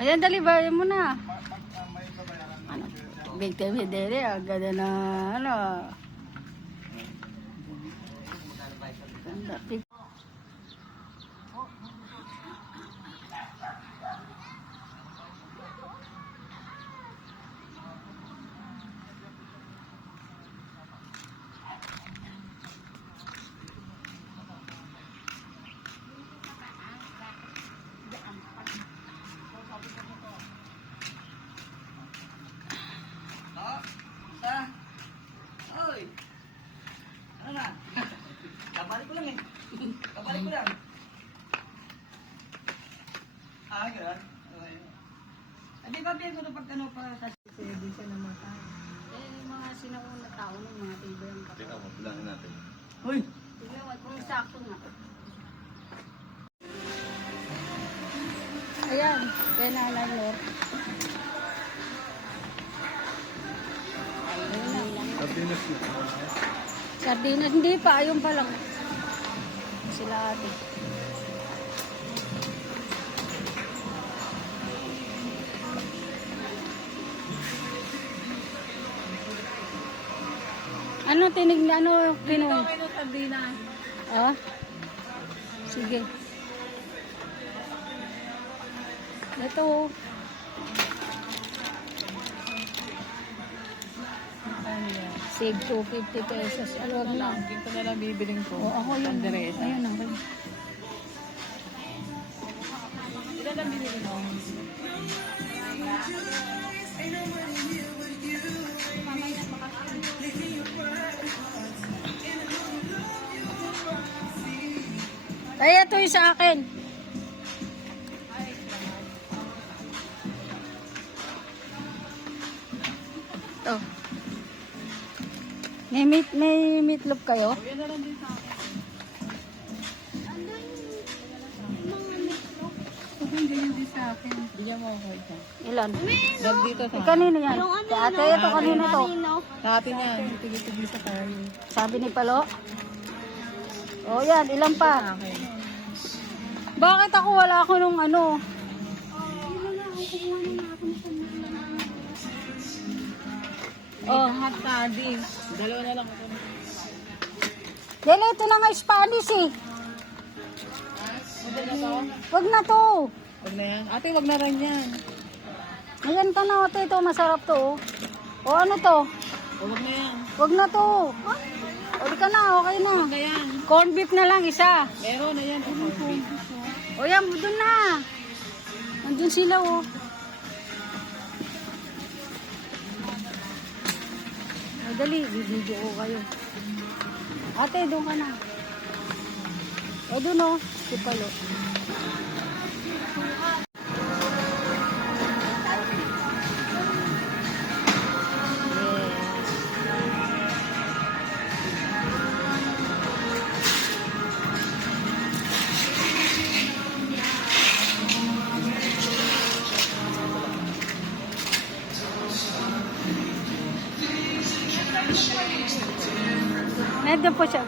Ayan, dali, bayan mo na. Ano? Big time dere, agad na, ano. Ganda, big. Oy. Ano na? Kabalik ko lang eh. Kabalik ko lang. Gano'n? Okay. Hindi ba biyan ko na pagkano para sa hindi siya namatay? Yung mga sinauna tao ng mga tiba yung kapatid. Teka mo, bilangin natin. Uy! Tingnan mo, kung sakto nga. Ayan, kaya Nanay Lor. Sardinas na. Sardinas, hindi pa, ayun pa lang. Sila ate. Ano tinig na ano pinong? Sardinas. Ah? Sige. Ito. Save 250 pesos. Alwag na. Ito na lang bibiling ko. O, ako yun. Ayun ako. Ilan lang bibiling ko? Ay, ito yung sa akin. Ito. May meatloaf kayo? Yan na lang din sa akin. Hindi yun din sa akin. Bigyan mo ako ito. Ilan? Dag dito sa Kanino yan? Ate, ito kanino to? Sa atin yan. Tigil-tigil sa tayo. Sabi ni Palo. O yan, ilan Sa pa? akin. Bakit ako wala ako nung ano? Oh, hot toddy. Dalawa na lang ako. Dele, ito na nga Spanish eh. Wag na to? Wag na to. Wag na yan. Ate, wag na rin yan. Ayan ka na, ate. Ito, masarap to. O ano to? O, wag na yan. Wag na to. O di ka na, okay na. Wag na yan. Corn beef na lang, isa. Meron na yan. O yan, doon na. Nandun sila, oh. Ay, dali, bibidyo ko kayo. Ate, doon ka na. O, doon, oh. Si Palo. Nandun po siya.